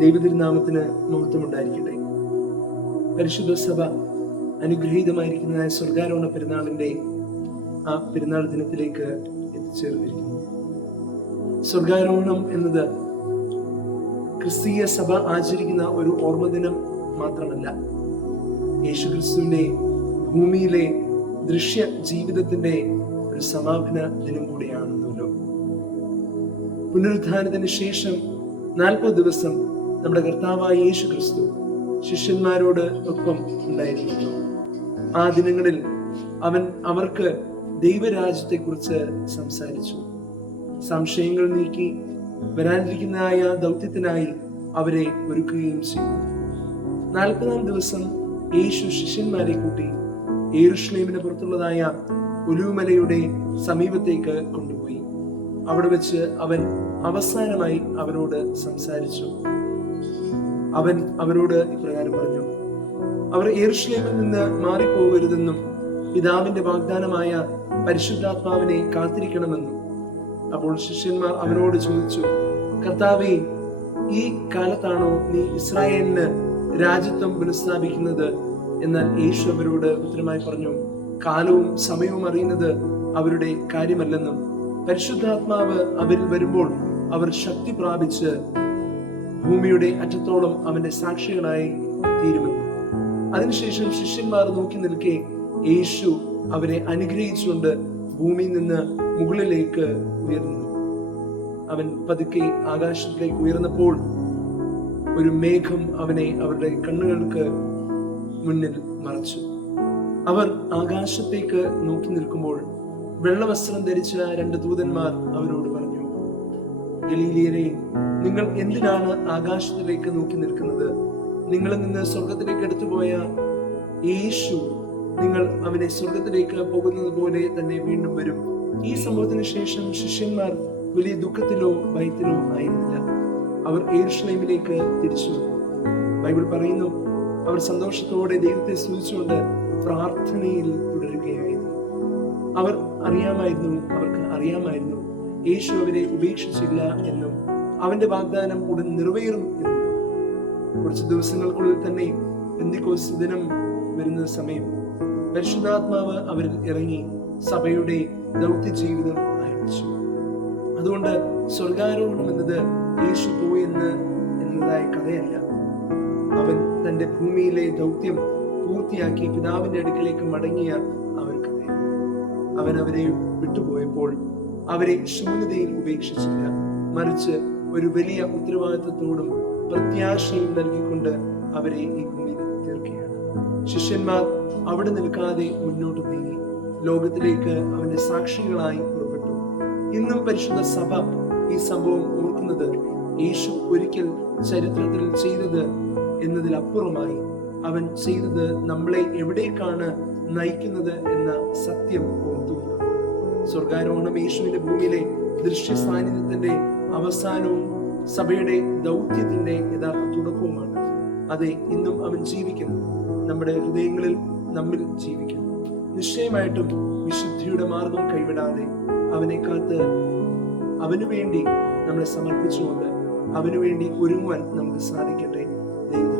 ദൈവതിരുനാമത്തിന് മഹത്വമുണ്ടായിരിക്കട്ടെ. പരിശുദ്ധ സഭ അനുഗ്രഹീതമായിരിക്കുന്നതായ സ്വർഗാരോഹണ പെരുന്നാളിന്റെ ആ പെരുന്നാൾ ദിനത്തിലേക്ക് എത്തിച്ചേർന്നിരിക്കുന്നു. സ്വർഗാരോഹണം എന്നത് ക്രിസ്തീയ സഭ ആചരിക്കുന്ന ഒരു ഓർമ്മദിനം മാത്രമല്ല, യേശുക്രിസ്തുവിന്റെ ഭൂമിയിലെ ദൃശ്യ ജീവിതത്തിന്റെ ഒരു സമാപന ദിനം കൂടിയാണെന്നല്ലോ. പുനരുത്ഥാനത്തിന് ശേഷം 40 ദിവസം നമ്മുടെ കർത്താവായ യേശു ക്രിസ്തു ശിഷ്യന്മാരോട് ഒപ്പം ഉണ്ടായിരുന്നു. ആ ദിനങ്ങളിൽ അവൻ അവർക്ക് ദൈവരാജ്യത്തെക്കുറിച്ച് സംസാരിച്ചു. സംശയങ്ങൾ നീക്കി വരാനിരിക്കുന്നതായ ദൗത്യത്തിനായി അവരെ ഒരുക്കുകയും ചെയ്തു. 40-ാം ദിവസം യേശു ശിഷ്യന്മാരെ കൂട്ടി യെരൂശലേമിന് പുറത്തുള്ളതായ ഒലിവുമലയുടെ സമീപത്തേക്ക് കൊണ്ടുപോയി. അവിടെ വെച്ച് അവൻ അവസാനമായി അവരോട് സംസാരിച്ചു. അവൻ അവരോട് ഇപ്രകാരം പറഞ്ഞു: അവർ യെരൂശലേമിൽ നിന്ന് മാറിപ്പോകരുതെന്നും പിതാവിന്റെ വാഗ്ദാനമായ പരിശുദ്ധാത്മാവിനെ കാത്തിരിക്കണമെന്നും. അപ്പോൾ ശിഷ്യന്മാർ അവനോട് ചോദിച്ചു: കർത്താവേ, ഈ കാലത്താണോ നീ ഇസ്രായേലിന് രാജ്യത്വം പുനഃസ്ഥാപിക്കുന്നത്? എന്നാൽ യേശു അവരോട് ഉത്തരമായി പറഞ്ഞു: കാലവും സമയവും അറിയുന്നത് അവരുടെ കാര്യമല്ലെന്നും പരിശുദ്ധാത്മാവ് അവരിൽ വരുമ്പോൾ അവർ ശക്തി പ്രാപിച്ച് ഭൂമിയുടെ അറ്റത്തോളം അവന്റെ സാക്ഷികളായി തീരുമെന്നും. അതിനുശേഷം ശിഷ്യന്മാർ നോക്കി നിൽക്കെ യേശു അവരെ അനുഗ്രഹിച്ചുകൊണ്ട് ഭൂമിയിൽ നിന്ന് മുകളിലേക്ക് ഉയർന്നു. അവൻ പതുക്കെ ആകാശത്തിലേക്ക് ഉയർന്നപ്പോൾ ഒരു മേഘം അവനെ അവരുടെ കണ്ണുകൾക്ക് മുന്നിൽ മറച്ചു. അവർ ആകാശത്തേക്ക് നോക്കി നിൽക്കുമ്പോൾ വെള്ളവസ്ത്രം ധരിച്ച 2 ദൂതന്മാർ അവരോട് പറഞ്ഞു: ഗലീലിയരെ, നിങ്ങൾ എന്തിനാണ് ആകാശത്തിലേക്ക് നോക്കി നിൽക്കുന്നത്? നിങ്ങളിൽ നിന്ന് സ്വർഗത്തിലേക്ക് എടുത്തുപോയ യേശു, നിങ്ങൾ അവനെ സ്വർഗത്തിലേക്ക് പോകുന്നത് പോലെ തന്നെ വീണ്ടും വരും. ഈ സംഭവത്തിന് ശേഷം ശിഷ്യന്മാർ വലിയ ദുഃഖത്തിലോ ഭയത്തിലോ ആയിരുന്നില്ല. അവർ യെരൂശലേമിലേക്ക് തിരിച്ചു വന്നു. ബൈബിൾ പറയുന്നു, അവർ സന്തോഷത്തോടെ ദൈവത്തെ സ്തുതിച്ചുകൊണ്ട് പ്രാർത്ഥനയിൽ തുടരുകയായിരുന്നു. അവർക്ക് അറിയാമായിരുന്നു യേശു അവരെ ഉപേക്ഷിച്ചില്ല എന്നും അവന്റെ വാഗ്ദാനം ഉടൻ നിറവേറും എന്നും. കുറച്ച് ദിവസങ്ങൾക്കുള്ളിൽ തന്നെ പെന്തക്കോസ്ത് ദിനം വരുന്ന സമയം പരിശുദ്ധാത്മാവ് അവരിൽ ഇറങ്ങി സഭയുടെ ദൗത്യ ജീവിതം ആരംഭിച്ചു. അതുകൊണ്ട് സ്വർഗാരോഹണം എന്നത് യേശു എന്നതായ കഥയല്ല. അവൻ തന്റെ ഭൂമിയിലെ ദൗത്യം പൂർത്തിയാക്കി പിതാവിന്റെ അടുക്കലേക്ക് മടങ്ങിയ അവർ കഥയാണ്. അവൻ അവരെ വിട്ടുപോയപ്പോൾ അവരെ ശൂന്യതയിൽ ഉപേക്ഷിച്ചില്ല, മറിച്ച് ഒരു വലിയ ഉത്തരവാദിത്വത്തോടും പ്രത്യാശയും നൽകിക്കൊണ്ട് അവരെ ഈ ഭൂമിയിൽ തീർക്കുകയാണ്. ശിഷ്യന്മാർ അവിടെ നിൽക്കാതെ മുന്നോട്ട് നീങ്ങി ലോകത്തിലേക്ക് അവന്റെ സാക്ഷികളായി പുറപ്പെട്ടു. ഇന്നും പരിശുദ്ധ സഭ ഈ സംഭവം ഓർക്കുന്നത് യേശു ഒരിക്കൽ ചരിത്രത്തിൽ ചെയ്തത് എന്നതിലപ്പുറമായി അവൻ ചെയ്തത് നമ്മളെ എവിടേക്കാണ് നയിക്കുന്നത് എന്ന സത്യം ഓർത്തുകൊണ്ടാണ്. സ്വർഗാരോഹണം യേശുവിന്റെ ഭൂമിയിലെ ദൃശ്യ സാന്നിധ്യത്തിന്റെ അവസാനവും സഭയുടെ ദൗത്യത്തിന്റെ യഥാർത്ഥ തുടക്കവുമാണ്. അതെ, ഇന്നും അവൻ ജീവിക്കുന്നു, നമ്മുടെ ഹൃദയങ്ങളിൽ നമ്മിൽ ജീവിക്കുന്നു. നിശ്ചയമായിട്ടും വിശുദ്ധിയുടെ മാർഗം കൈവിടാതെ അവനെ കാത്ത് അവനു വേണ്ടി നമ്മളെ സമർപ്പിച്ചുകൊണ്ട് അവനു വേണ്ടി ഒരുങ്ങുവാൻ നമുക്ക് സാധിക്കട്ടെ. ദൈവം